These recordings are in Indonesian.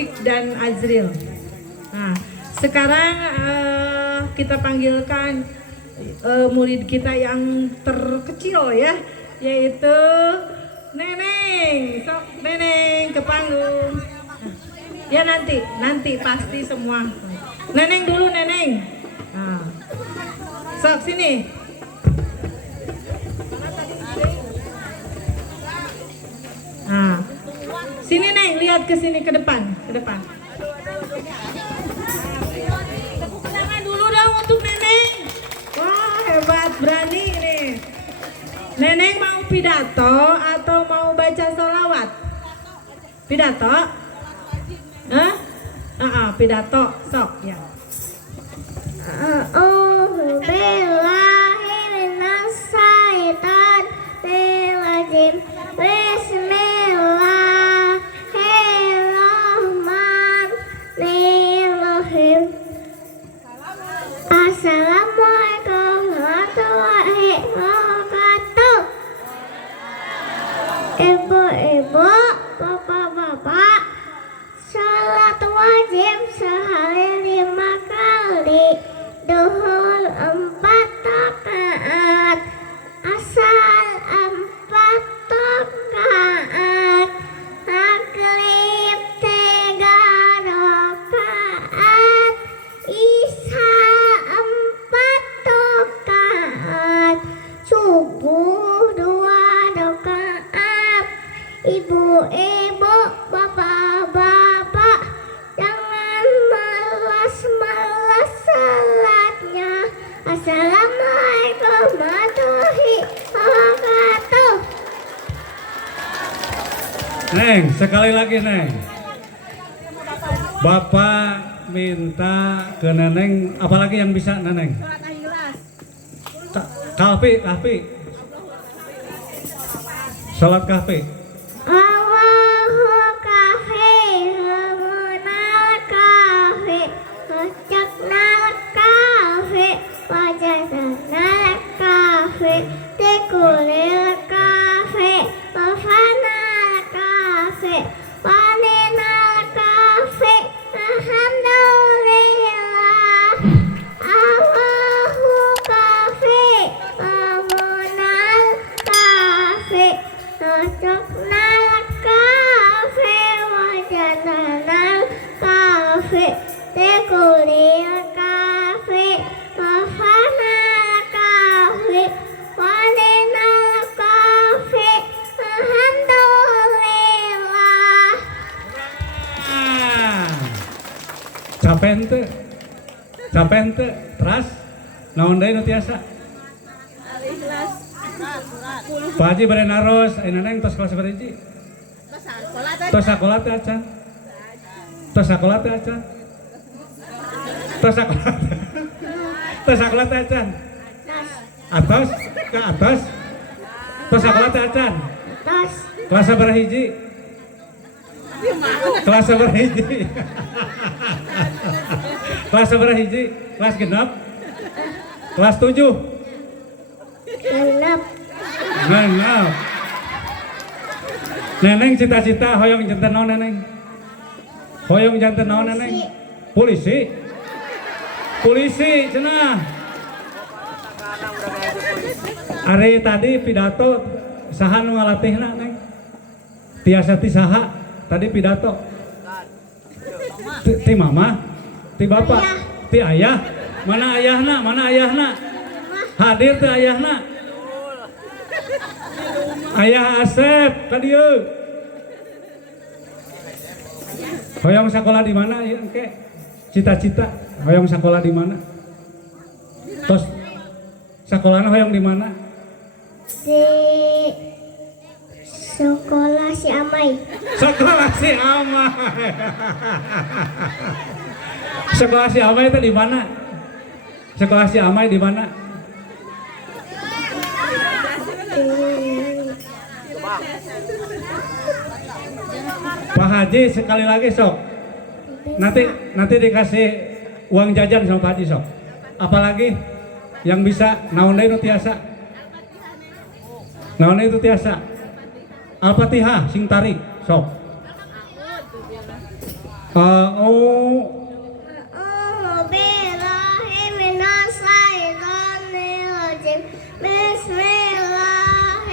Taufik dan Azril. Nah, sekarang kita panggilkan murid kita yang terkecil ya, yaitu Neneng. Sok Neneng ke panggung. Ya nanti pasti semua. Neneng dulu Neneng. Nah, sok sini. Nah, sini Neng, lihat ke sini ke depan. Tepuk tangan dulu dong untuk Neneng. Wah, hebat, berani nih. Neneng mau pidato atau mau baca sholawat? Pidato? Hah? Pidato, sok ya. Bismillahirrahmanirrahim. Assalamualaikum warahmatullahi wabarakatuh. Ibu-ibu, bapak-bapak, salat wajib sehari 5 kali, duhur 4 rakaat, asar 4 rakaat, maghrib 3 rakaat, isya 4 rakaat, subuh 2 rakaat. Ibu-ibu, bapak-bapak, jangan malas-malas salatnya. Assalamualaikum warahmatullahi wabarakatuh. Neng, sekali lagi Neng. Bapak minta ke Neneng, apalagi yang bisa Neneng? Kahfi. Salat kahfi. Allahu kahfi, hamunal kahfi, wajadnal kahfi, wajadnal kahfi, tikulil kahfi, wafanal kahfi, waninal kahfi, alhamdulillah. Allahu kahfi, hamunal kahfi, wajadnal kahfi, wajadnal kahfi, tikulil kahfi, wafanal kahfi, waninal kahfi, alhamdulillah. Capek ente, teras, naon deui nu tiasa? Pak Haji bade naros, Neneng tos kelas berhiji. Tos sakola teh acan. Tos sakola teh acan. Tos sakola teh acan. Atos, ke atas. Tos sakola teh acan. Tos Kelas berhiji. Kelas berhiji. Kelas berhiji. Kelas genap. Kelas 7. genep. Genap. Neneng cita-cita hoyong janten naon Neneng? Hoyong janten naon Neneng? Polisi. Polisi cenah. Ari tadi pidato saha nu ngalatihna Neng? Tiasa ti saha tadi pidato? Ti mama? Ti bapak? Ti ayah? Mana ayahna? Hadir teh ayahna? Ayah Asep ka dieu. Hoyong sekolah di mana ya engke? Cita-cita hoyong sekolah di mana? Tos sekolahna hoyong di mana? Di sekolah si Amai. Sekolah si Amai. Sekolah si Amai itu di mana? Sekolah si Amai di mana? Pak Haji sekali lagi sok. Nanti dikasih uang jajan sama Pak Haji sok. Apalagi yang bisa naon deui nu tiasa. Naon itu tiasa. Al-Fatihah sing tarik sok. Oh, أعوذ بالله من الشيطان الرجيم بسم الله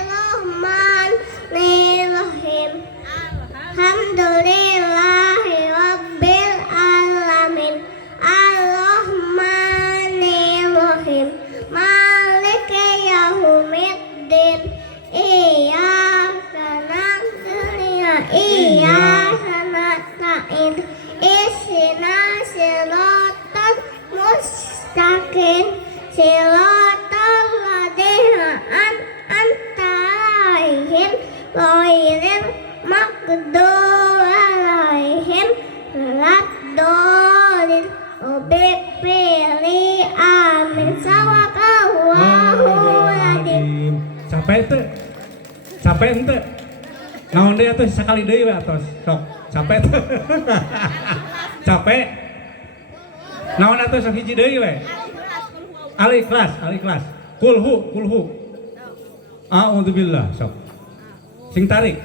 الرحمن الرحيم الحمد لله رب العالمين الرحمن الرحيم مالك يوم الدين إياك نعبد وإياك نستعين اهدنا الصراط المستقيم صراط الذين أنعمت عليهم غير المغضوب عليهم ولا الضالين وبالفعل آمين صدق الله العظيم. Capek teu? Capek ente? Naon deui atuh sakali deui we atos. Sok, capek teu? Capek? Naon atuh sok hiji deui we? Al-Ikhlas, Al-Ikhlas. Kulhu. A'udzubillah, sok. Sing tarik.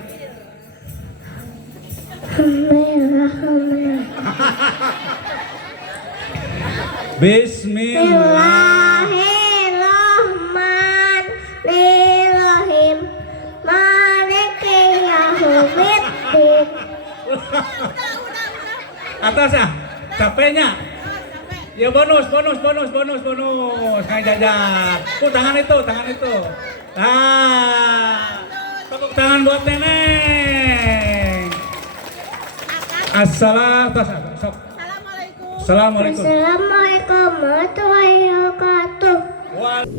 Bismillahirrahmanirrahim. Bismillah. Bismillahirrahmanirrahim. Maliki yaumiddin. Atas ah, capeknya. Ya bonus. Kang Jajan. Tangan itu. Tepuk tangan buat Neneng. Assalamualaikum. Assalamualaikum warahmatullahi wabarakatuh. Wal-